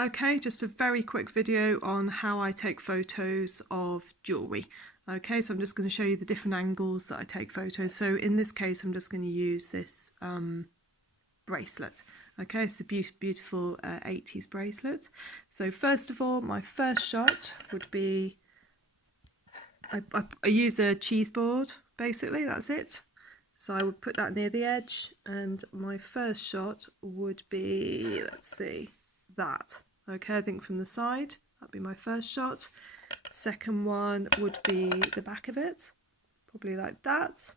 Okay, just a very quick video on how I take photos of jewellery. Okay, so I'm just going to show you the different angles that I take photos. So in this case, I'm just going to use this bracelet. Okay, it's a beautiful 80s bracelet. So first of all, my first shot would be, I use a cheese board, basically, that's it. So I would put that near the edge, and my first shot would be, let's see, that. Okay, I think from the side, that'd be my first shot. Second one would be the back of it, probably like that.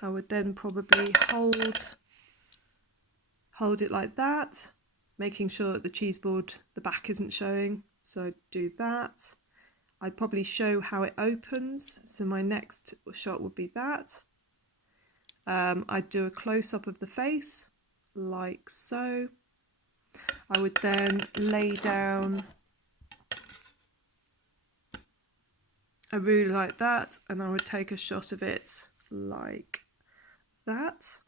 I would then probably hold it like that, making sure that the cheese board, the back isn't showing. So I'd do that. I'd probably show how it opens. So my next shot would be that. I'd do a close-up of the face, like so. I would then lay down a ruler like that, and I would take a shot of it like that.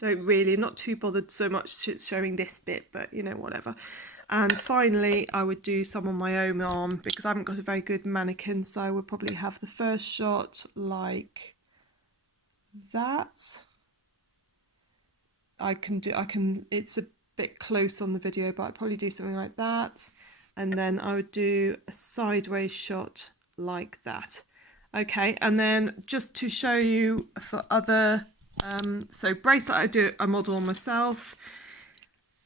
Not too bothered so much showing this bit, but you know, whatever. And finally, I would do some on my own arm because I haven't got a very good mannequin, so I would probably have the first shot like that. It's a bit close on the video, but I'd probably do something like that. And then I would do a sideways shot like that. Okay, and then just to show you for other, so bracelet I model on myself.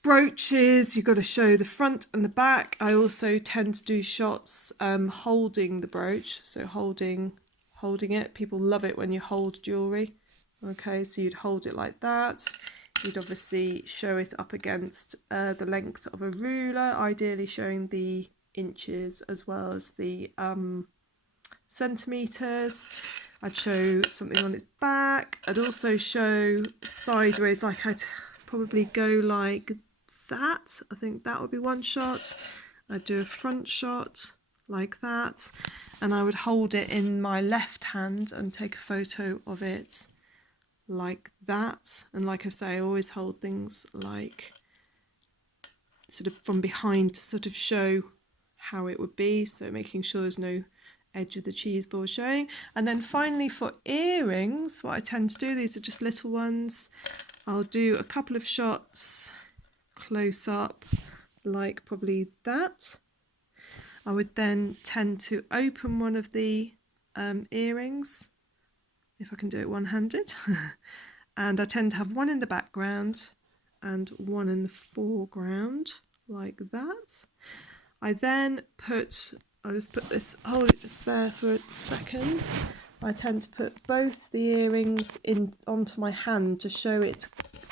Brooches, you've got to show the front and the back. I also tend to do shots holding the brooch, so holding it. People love it when you hold jewellery. Okay, so you'd hold it like that. You'd obviously show it up against the length of a ruler, ideally showing the inches as well as the centimetres. I'd show something on its back. I'd also show sideways, like I'd probably go like that. I think that would be one shot. I'd do a front shot like that, and I would hold it in my left hand and take a photo of it like that. And like I say, I always hold things like sort of from behind to sort of show how it would be, so making sure there's no edge of the cheese board showing. And then finally for earrings, what I tend to do, these are just little ones, I'll do a couple of shots close up like probably that. I would then tend to open one of the earrings, if I can do it one-handed. And I tend to have one in the background and one in the foreground, like that. I then I'll just put this, hold it just there for a second. I tend to put both the earrings onto my hand to show it.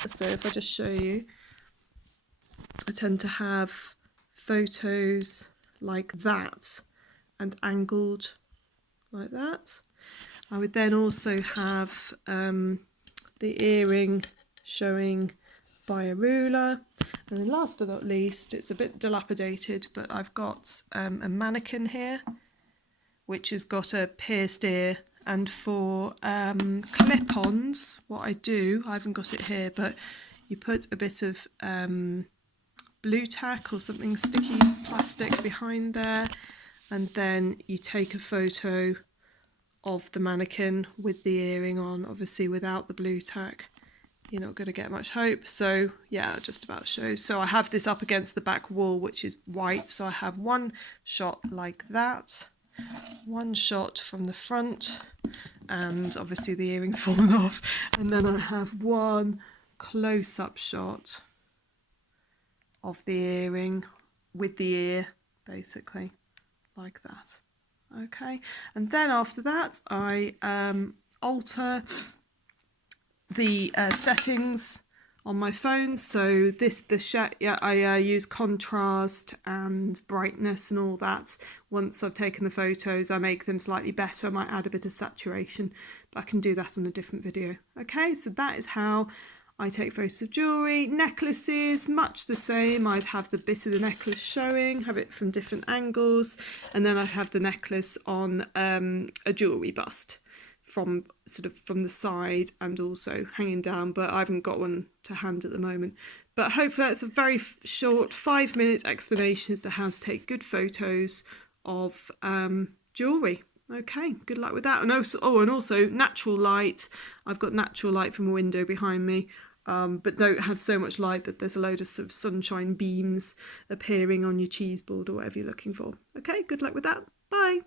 So if I just show you, I tend to have photos like that and angled like that. I would then also have the earring showing by a ruler. And then last but not least, it's a bit dilapidated, but I've got a mannequin here, which has got a pierced ear. And for clip-ons, what I do, I haven't got it here, but you put a bit of blue tack or something sticky plastic behind there, and then you take a photo of the mannequin with the earring on. Obviously without the blue tack you're not going to get much hope, so yeah, just about shows. So I have this up against the back wall, which is white, so I have one shot like that, one shot from the front, and obviously the earring's fallen off, and then I have one close-up shot of the earring with the ear, basically like that. Okay, and then after that I alter the settings on my phone. So I use contrast and brightness and all that. Once I've taken the photos, I make them slightly better. I might add a bit of saturation, but I can do that on a different video. Okay, so that is how I take photos of jewellery. Necklaces, much the same. I'd have the bit of the necklace showing, have it from different angles, and then I'd have the necklace on a jewellery bust from the side and also hanging down, but I haven't got one to hand at the moment. But hopefully that's a very short 5-minute explanation as to how to take good photos of jewellery. Okay, good luck with that. And also natural light. I've got natural light from a window behind me, but don't have so much light that there's a load of sort of sunshine beams appearing on your cheese board or whatever you're looking for. Okay, good luck with that. Bye.